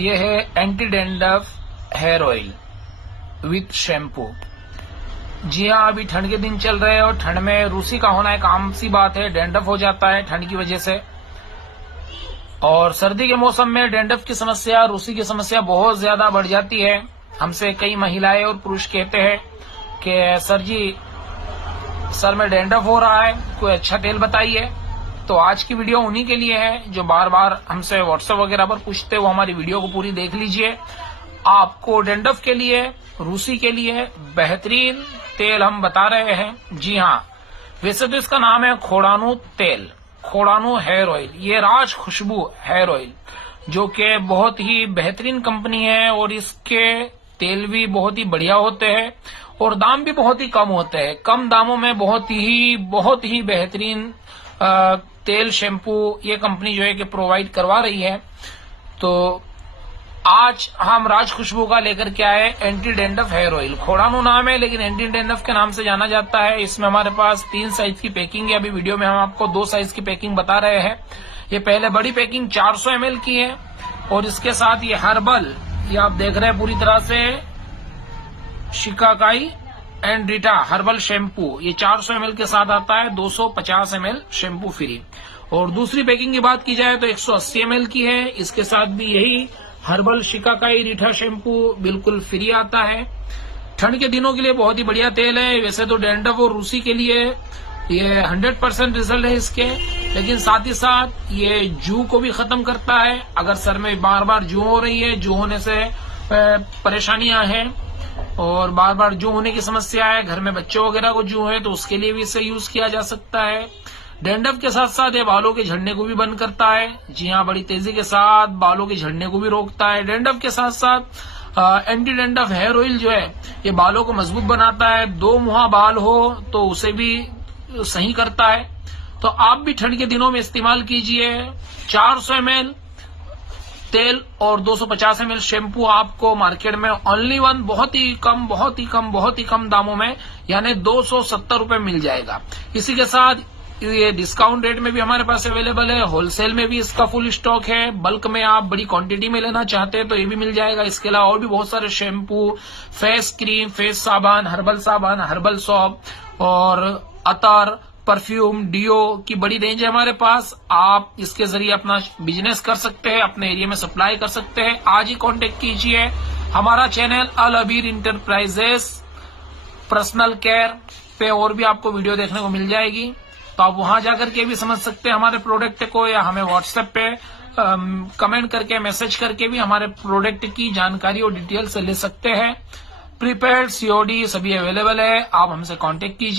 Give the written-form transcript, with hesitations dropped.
ये है anti dandruff hair oil with shampoo. जी हाँ, अभी ठंड के दिन चल रहे हैं और ठंड में रूसी का होना एक आम सी बात है। डैंड्रफ हो जाता है ठंड की वजह से, और सर्दी के मौसम में डैंड्रफ की समस्या, रूसी की समस्या बहुत ज्यादा बढ़ जाती है। हमसे कई महिलाएं और पुरुष कहते हैं कि सर जी, सर में डैंड्रफ हो रहा है, कोई अच्छा तेल बताइए। तो आज की वीडियो उन्हीं के लिए है जो बार बार हमसे व्हाट्सएप वगैरह पर पूछते, वो हमारी वीडियो को पूरी देख लीजिए। आपको डैंड्रफ के लिए, रूसी के लिए बेहतरीन तेल हम बता रहे हैं। जी हाँ, वैसे तो इसका नाम है खोडानू तेल, खोडानू हेयर ऑयल। ये राज खुशबू हेयर ऑयल, जो कि बहुत ही बेहतरीन कंपनी है और इसके तेल भी बहुत ही बढ़िया होते हैं और दाम भी बहुत ही कम होते हैं। कम दामों में बहुत ही बेहतरीन तेल, शैम्पू ये कंपनी जो है कि प्रोवाइड करवा रही है। तो आज हम राज खुशबू का लेकर के आए एंटी डैंड्रफ हेयर ऑयल। खोडानू नाम है लेकिन एंटी डैंड्रफ के नाम से जाना जाता है। इसमें हमारे पास 3 साइज की पैकिंग है। अभी वीडियो में हम आपको 2 साइज की पैकिंग बता रहे हैं। ये पहले बड़ी पैकिंग 400 ml की है और इसके साथ ये हर्बल, ये आप देख रहे हैं पूरी तरह से shikakai and Rita herbal shampoo, ये 400 ml के साथ आता है, 250 ml शैम्पू फ्री। और दूसरी पैकिंग की बात की जाए तो 180 ml की है। इसके साथ भी यही हर्बल शिकाकाई रीठा शैम्पू बिल्कुल फ्री आता है। ठंड के दिनों के लिए बहुत ही बढ़िया तेल है। वैसे तो डैंड्रफ और रूसी के लिए ये 100% रिजल्ट है इसके, लेकिन साथ ही साथ ये जू को भी खत्म करता है। अगर सर में बार बार जू हो रही है, जू होने से परेशानियां हैं और बार बार जू होने की समस्या है, घर में बच्चों वगैरह को जू है, तो उसके लिए भी इसे यूज किया जा सकता है। डैंड्रफ के साथ साथ ये बालों के झड़ने को भी बंद करता है। जी हाँ, बड़ी तेजी के साथ बालों के झड़ने को भी रोकता है। डैंड्रफ के साथ साथ एंटी डैंड्रफ हेयर ऑयल जो है ये बालों को मजबूत बनाता है। 2 मुहा बाल हो तो उसे भी सही करता है। तो आप भी ठंड के दिनों में इस्तेमाल कीजिए। 400 ml तेल और 250 ml शैम्पू आपको मार्केट में ओनली वन बहुत ही कम दामों में, यानी 270 रुपए मिल जाएगा। इसी के साथ ये डिस्काउंट रेट में भी हमारे पास अवेलेबल है। होलसेल में भी इसका फुल स्टॉक है। बल्क में आप बड़ी क्वांटिटी में लेना चाहते हैं तो ये भी मिल जाएगा। इसके अलावा और भी बहुत सारे शैम्पू, फेस क्रीम, फेस साबुन, हर्बल सॉप और अतर, परफ्यूम, डियो की बड़ी रेंज है हमारे पास। आप इसके जरिए अपना बिजनेस कर सकते हैं, अपने एरिया में सप्लाई कर सकते हैं। आज ही कांटेक्ट कीजिए। हमारा चैनल अल अबीर इंटरप्राइजेस पर्सनल केयर पे और भी आपको वीडियो देखने को मिल जाएगी, तो आप वहां जाकर के भी समझ सकते हैं हमारे प्रोडक्ट को, या हमें व्हाट्सएप पे कमेंट करके, मैसेज करके भी हमारे प्रोडक्ट की जानकारी और डिटेल से ले सकते हैं। प्रीपेड, COD सभी अवेलेबल है। आप हमसे कांटेक्ट कीजिए।